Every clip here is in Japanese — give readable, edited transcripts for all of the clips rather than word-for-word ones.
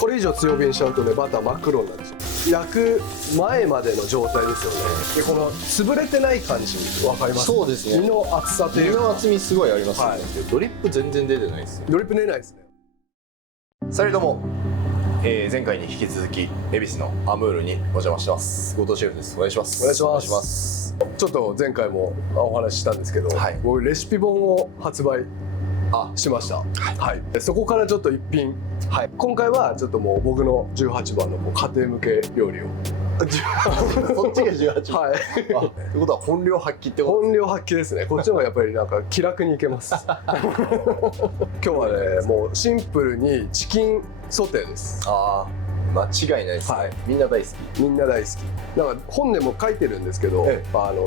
これ以上強火にしちゃうとねバター真っ黒になるんですよ。焼く前までの状態ですよね。でこの潰れてない感じ分かります？そうですね。身の厚さというか身の厚みすごいありますよね、はい、ドリップ全然出てないですよ。ドリップ出ないですね。さてどうも、前回に引き続き恵比寿のアムールにお邪魔してます。後藤シェフです。お願いします。お願いします。お願いします。ちょっと前回もお話ししたんですけど、はい、僕レシピ本を発売しました。はい、そこからちょっと一品、はい、今回はちょっともう僕の18番のもう家庭向け料理をそっちが18番。はい。ということは本領発揮ってことですね。本領発揮ですね。こっちの方がやっぱりなんか気楽にいけます。今日はねもうシンプルにチキンソテーです。ああ。間違いないですね、はい、みんな大好き。みんな大好き。だから本でも書いてるんですけど、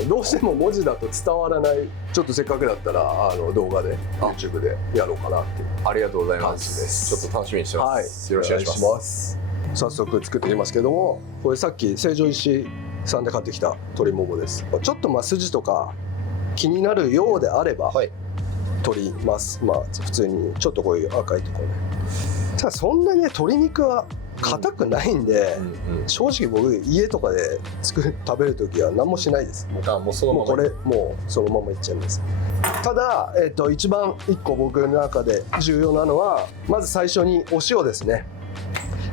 どうしても文字だと伝わらない。ちょっとせっかくだったら動画で YouTube でやろうかなっていう。ありがとうございます。ちょっと楽しみにしてます。はい、よろしくお願いします。早速作っていきますけども、これさっき成城石井さんで買ってきた鶏ももです。ちょっと筋とか気になるようであれば、はい、取ります。普通にちょっとこういう赤いところね。ただそんなにね鶏肉は硬くないんで、正直僕家とかで食べる時は何もしないです。もうそのままこれもうそのままいっちゃいます。ただ、一番1個僕の中で重要なのはまず最初にお塩ですね。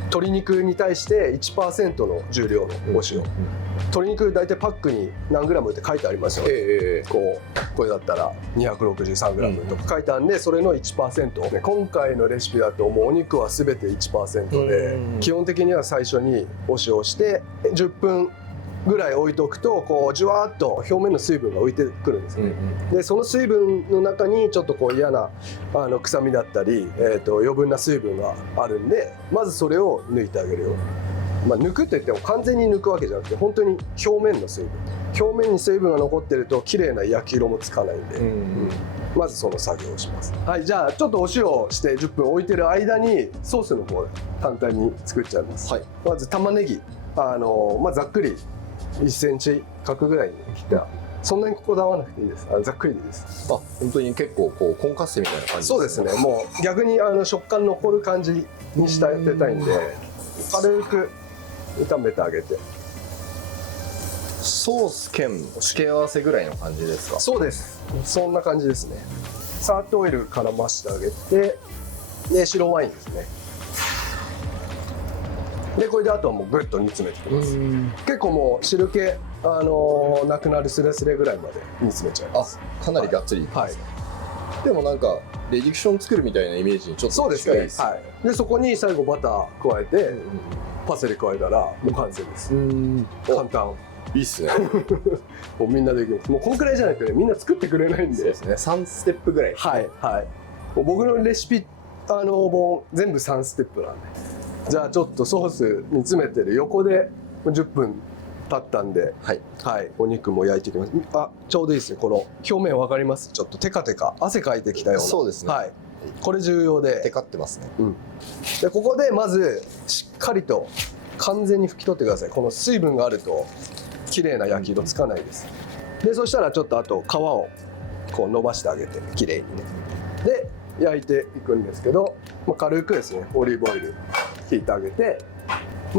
鶏肉に対して 1% の重量のお塩、鶏肉大体パックに何グラムって書いてありますよね。これだったら263グラムとか書いてあるんで、それの 1%、今回のレシピだともうお肉は全て 1% で、基本的には最初にお塩をして10分ぐらい置いとくとこうじわーっと表面の水分が浮いてくるんですね。でその水分の中にちょっとこう嫌な臭みだったり、余分な水分があるんで、まずそれを抜いてあげるように。抜くといっても完全に抜くわけじゃなくて、本当に表面の水分、表面に水分が残ってると綺麗な焼き色もつかないんで、まずその作業をします。はい、じゃあちょっとお塩をして10分置いてる間にソースの方で簡単に作っちゃいます。はい、まず玉ねぎざっくり1センチ角ぐらいに切った、そんなにこだわらなくていいです。ざっくりでいいです。本当に結構こうコンカッセみたいな感じですね。そうですね。もう逆に食感残る感じにしてたいんで、軽く炒めてあげて。ソース兼付け合わせぐらいの感じですか？そうです。そんな感じですね。サートオイル絡ましてあげて、で白ワインですね。でこれであとはもうぐっと煮詰めていきます。結構もう汁気なくなるスレスレぐらいまで煮詰めちゃいます。かなりがっつり。はい。でもなんかレディクション作るみたいなイメージにちょっと近いです。はい。でそこに最後バター加えて、パセリ加えたらもう完成です。簡単。いいっすね。もうみんなできます。もうこんくらいじゃないとねみんな作ってくれないんで。そうですね。3ステップぐらい。はいはい。もう僕のレシピ本全部3ステップなんで。じゃあちょっとソース煮詰めてる横で10分経ったんで、はい、お肉も焼いていきます。ちょうどいいですね。この表面わかります？ちょっとテカテカ汗かいてきたような。そうですね。はい。これ重要で。テカってますね。でここでまずしっかりと完全に拭き取ってください。この水分があると綺麗な焼き色つかないです。でそしたらちょっとあと皮をこう伸ばしてあげて綺麗にね。で焼いていくんですけど、軽くですねオリーブオイル引いてあげて、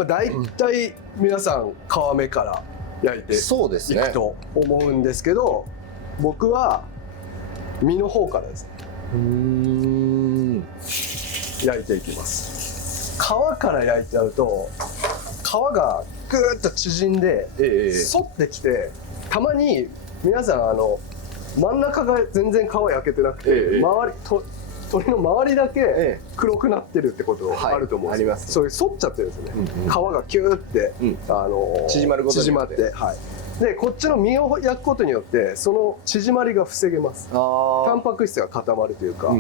だいたい皆さん皮目から焼いていくと思うんですけど、僕は身の方からですね焼いていきます。皮から焼いちゃうと皮がぐーっと縮んで反ってきて、たまに皆さん真ん中が全然皮焼けてなくて、鶏の周りだけ黒くなってるってことあると思うんですよ。そういう反っちゃってるんですよね。皮がキューって縮まることによって、でこっちの身を焼くことによってその縮まりが防げます。タンパク質が固まるというか、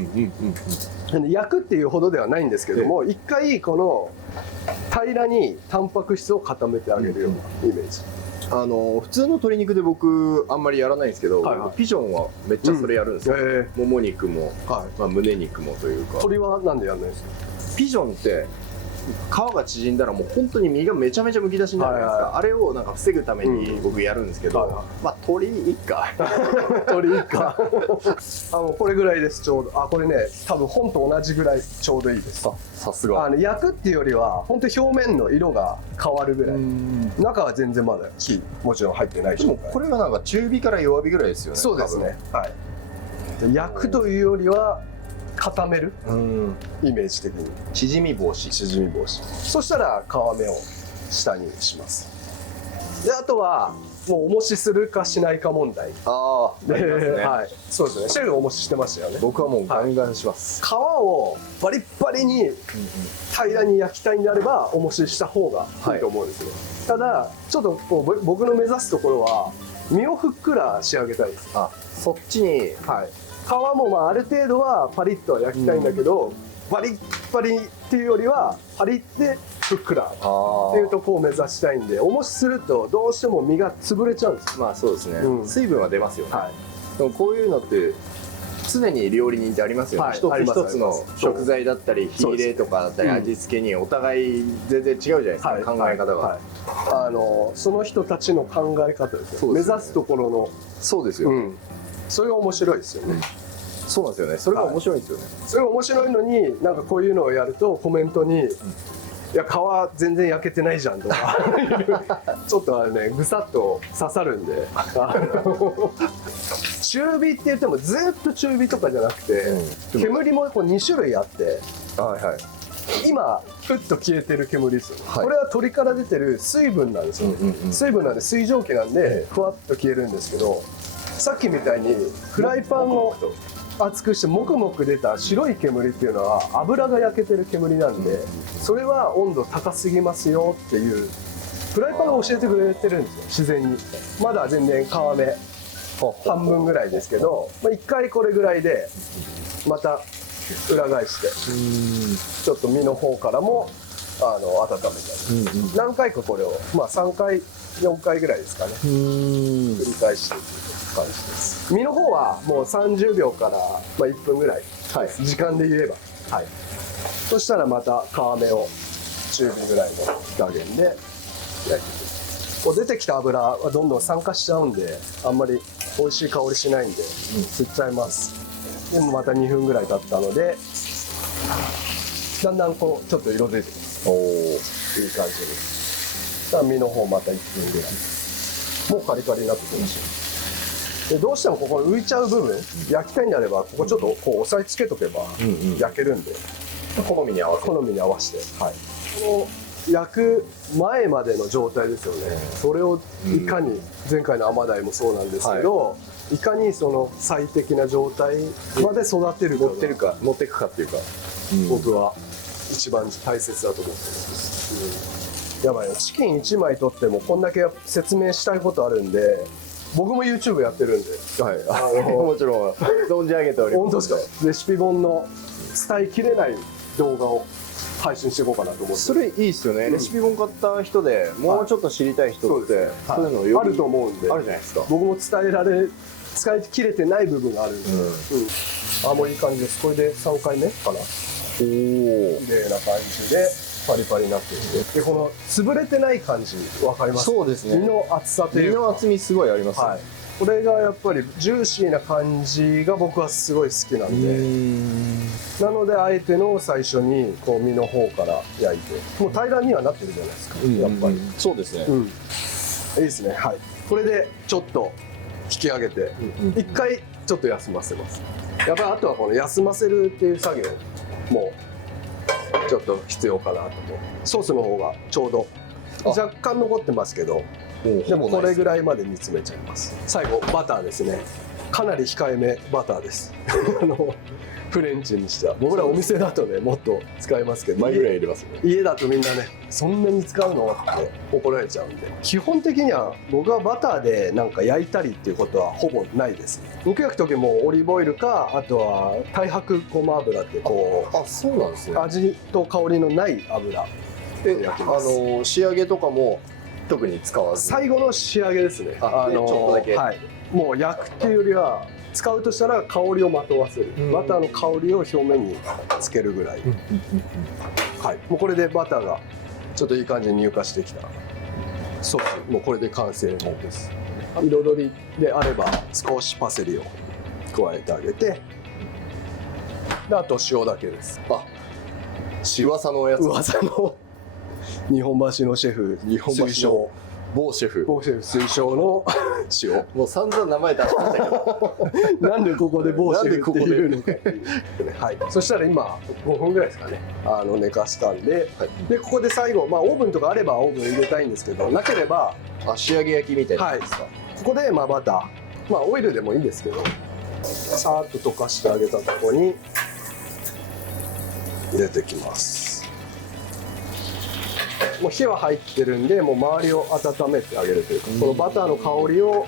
焼くっていうほどではないんですけども、一回この平らにタンパク質を固めてあげるようなイメージ。普通の鶏肉で僕あんまりやらないんですけど、ピジョンはめっちゃそれやるんですよ。もも肉も、胸肉もというか。鶏はなんでやらないんですか？ピジョンって皮が縮んだらもう本当に身がめちゃめちゃむき出しになるじゃないですか、あれをなんか防ぐために僕やるんですけど、まあ鶏いっか鶏いっかもうこれぐらいです。ちょうどこれね多分本と同じぐらいちょうどいいです。さすが。焼くっていうよりは本当表面の色が変わるぐらい、中は全然まだ火もちろん入ってないし。でもこれはなんか中火から弱火ぐらいですよね。そうですね。はい。焼くというよりは固めるイメージ的に。縮み防止。そしたら皮目を下にします。であとはもう重しするかしないか問題。ありますね。はい、そうですね。シェフ重ししてましたよね。僕はもうガンガンします。皮をバリッバリに平らに焼きたいんであれば重しした方がいいと思うんですね。ただちょっとこう僕の目指すところは身をふっくら仕上げたいです。そっちに。はい。皮もまあある程度はパリッとは焼きたいんだけど、バリッバリっていうよりはパリってふっくらっていうとこを目指したいんで、重しするとどうしても身が潰れちゃうんですよ。まあそうですね、水分は出ますよね、でもこういうのって常に料理人ってありますよね、一つ一つの食材だったり火入れとかだったり味付けにお互い全然違うじゃないですか、考え方が、その人たちの考え方ですよ、目指すところの。そうですよ、それが面白いですよね。そうなんですよね。それが面白いんですよね。それが面白いのに、なんかこういうのをやるとコメントに、いや皮全然焼けてないじゃんとかちょっとねぐさっと刺さるんで、中火って言ってもずっと中火とかじゃなくて、煙もこう2種類あって、今ふっと消えてる煙ですよね、これは鶏から出てる水分なんですよ、水分なんで水蒸気なんでふわっと消えるんですけど、さっきみたいにフライパンを熱くしてもくもく出た白い煙っていうのは油が焼けてる煙なんで、それは温度高すぎますよっていうフライパンが教えてくれてるんですよ、自然に。まだ全然皮目半分ぐらいですけど、1回これぐらいでまた裏返してちょっと身の方からも温めたり、何回かこれを3回4回ぐらいですかね、繰り返していく感じです。身の方はもう30秒から1分ぐらい、時間で言えば、そしたらまた皮目を中火ぐらいの火加減で焼いていく。こう出てきた油はどんどん酸化しちゃうんで、あんまり美味しい香りしないんで吸っちゃいます。でもまた2分ぐらい経ったので、だんだんこうちょっと色出てきます。いい感じです。身の方また1分ぐらい、もうカリカリになってきました。でどうしてもここ浮いちゃう部分、焼きたいんであればここちょっとこう押さえつけとけば焼けるんで、好みに合わせて、この焼く前までの状態ですよね、それをいかに、前回の甘鯛もそうなんですけど、いかにその最適な状態まで育てるか、持っていくかっていうか、僕は一番大切だと思ってます。やばいよ、チキン1枚取ってもこんだけ説明したいことあるんで、僕も YouTube やってるんで、もちろん存じ上げております。本当ですか。レシピ本の伝えきれない動画を配信していこうかなと思って。それいいですよね、レシピ本買った人でもうちょっと知りたい人ってそういうのよあると思うんで、あるじゃないですか。僕も伝えきれてない部分があるんで、もういい感じです。これで3回目かな。綺麗な感じでパリパリになってるんで、でこの潰れてない感じ分かります？そうですね、身の厚さというか、身の厚みすごいありますね、これがやっぱりジューシーな感じが僕はすごい好きなんで、なのであえての最初にこう身の方から焼いて、もう平らにはなってるじゃないですか、やっぱり。そうですね、いいですね。これでちょっと引き上げて一回ちょっと休ませます。やっぱりあとはこの休ませるっていう作業もちょっと必要かなと。ソースの方がちょうど若干残ってますけど、でもこれぐらいまで煮詰めちゃいます。最後バターですね。かなり控えめバターですフレンチにしては。僕らお店だとねもっと使いますけど、倍ぐらい入れますね。家だとみんなねそんなに使うのって怒られちゃうんで、基本的には僕はバターでなんか焼いたりっていうことはほぼないです。肉焼く時もオリーブオイルか、あとは太白ごま油ってこう、そうなんですね、味と香りのない油で焼きます。仕上げとかも特に使わず、最後の仕上げですね。ちょっとだけ、もう焼くっていうよりは使うとしたら香りをまとわせる、バターの香りを表面につけるぐらい、はい、もうこれでバターがちょっといい感じに乳化してきたソース、もうこれで完成です。彩りであれば少しパセリを加えてあげて、であと塩だけです。噂のやつ、噂の日本橋のシェフ推奨、某シェフ推奨の塩。もう散々名前出しましたけどなんでここで某シェフっていうのかっていう。はい。そしたら今5分ぐらいですかね。寝かしたんで、でここで最後、オーブンとかあればオーブン入れたいんですけど、なければ仕上げ焼きみたいなやつですか。ここでバター、オイルでもいいんですけど、さーっと溶かしてあげたところに入れてきます。もう火は入ってるんで、もう周りを温めてあげるというか、このバターの香りを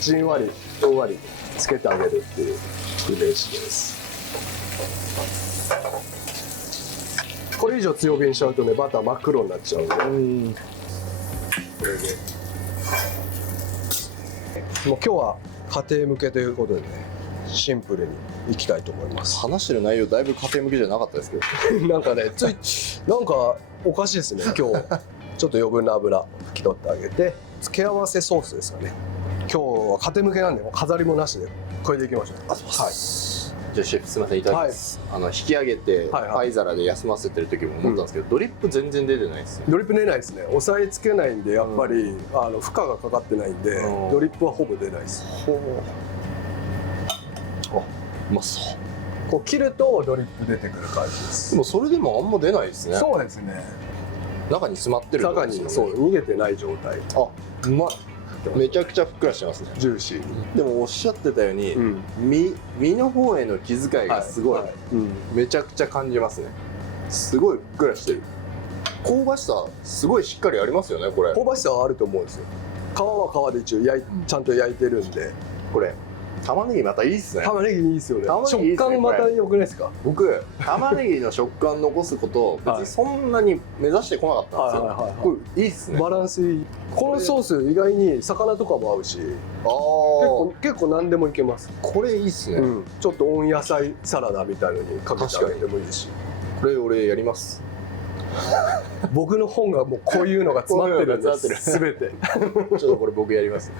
じんわりふんわりつけてあげるっていうイメージです。これ以上強火にしちゃうとね、バター真っ黒になっちゃうんで、これでもう今日は家庭向けということでね、シンプルにいきたいと思います。話してる内容だいぶ家庭向けじゃなかったですけどなんかね、なんかおかしいですね。今日ちょっと余分な油拭き取ってあげて、付け合わせソースですかね。今日は家庭向けなんでもう飾りもなしでこれでいきましょう。はい。じゃあシェフすみません、いただきます。引き上げてパイ皿で休ませてる時も思ったんですけど、ドリップ全然出てないですよ。ドリップ出ないですね。押さえつけないんで、やっぱり負荷がかかってないんで、ドリップはほぼ出ないです。うまそう。こう切るとドリップ出てくる感じです。でもそれでもあんま出ないですね。そうですね。中に詰まってる。中にそう逃げてない状態。うまい。めちゃくちゃふっくらしてますね。ジューシー。でもおっしゃってたように、身の方への気遣いがすごい、めちゃくちゃ感じますね。すごいふっくらしてる。香ばしさすごいしっかりありますよね。これ香ばしさはあると思うんですよ。皮は皮で一応ちゃんと焼いてるんで。これ玉ねぎまたいいっすね。玉ねぎいいですよね。食感また良くないですか。僕玉ねぎの食感残すことを別にそんなに目指してこなかったんですよ。これいいっすね。バランスいい。このソース意外に魚とかも合うし、結構何でもいけます。これいいっすね。ちょっと温野菜サラダみたいのにかけてあげてもいいし。これ俺やります。僕の本がもうこういうのが詰まってるんです。すべて。ちょっとこれ僕やります。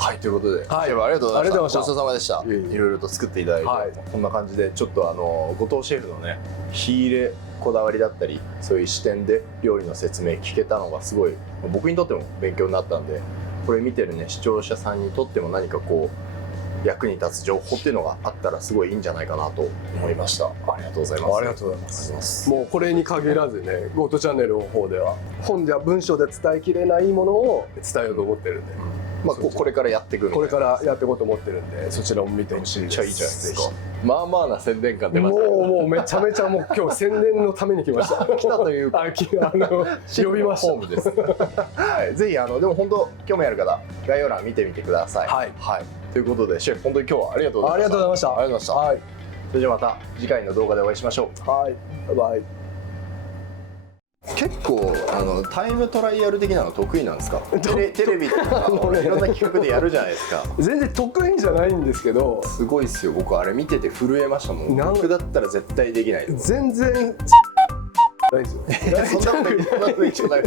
はい、ということで、ありがとうございました。ごちそうさまでした。いろいろと作っていただいて、こんな感じでちょっと後藤シェフのね、火入れこだわりだったり、そういう視点で料理の説明聞けたのがすごい僕にとっても勉強になったんで、これ見てるね視聴者さんにとっても何かこう役に立つ情報っていうのがあったらすごいいいんじゃないかなと思いました。ありがとうございます。ありがとうございます。もうこれに限らずね、ゴートチャンネルの方では本では文章で伝えきれないものを伝えようと思ってるんで。これからやっていくこれからやっていこうと思ってるんで、そちらも見てほしいです。めっちゃいいじゃないですか。まあまあな宣伝感出ましたね。もうめちゃめちゃもう今日宣伝のために来ました。来たというか呼びました。ホームです。はい、ぜひでも本当興味ある方概要欄見てみてください。はい。ということでシェフ本当に今日はありがとうございました。ありがとうございました。ありがとうございました。はい。それではまた次回の動画でお会いしましょう。はい。バイバイ。結構タイムトライアル的なの得意なんですか。テレビとかいろんな企画でやるじゃないですか。全然得意じゃないんですけど、すごいっすよ。僕あれ見てて震えましたもん。僕だったら絶対できない。全然ないですよ。そんなこと言っちゃダメ。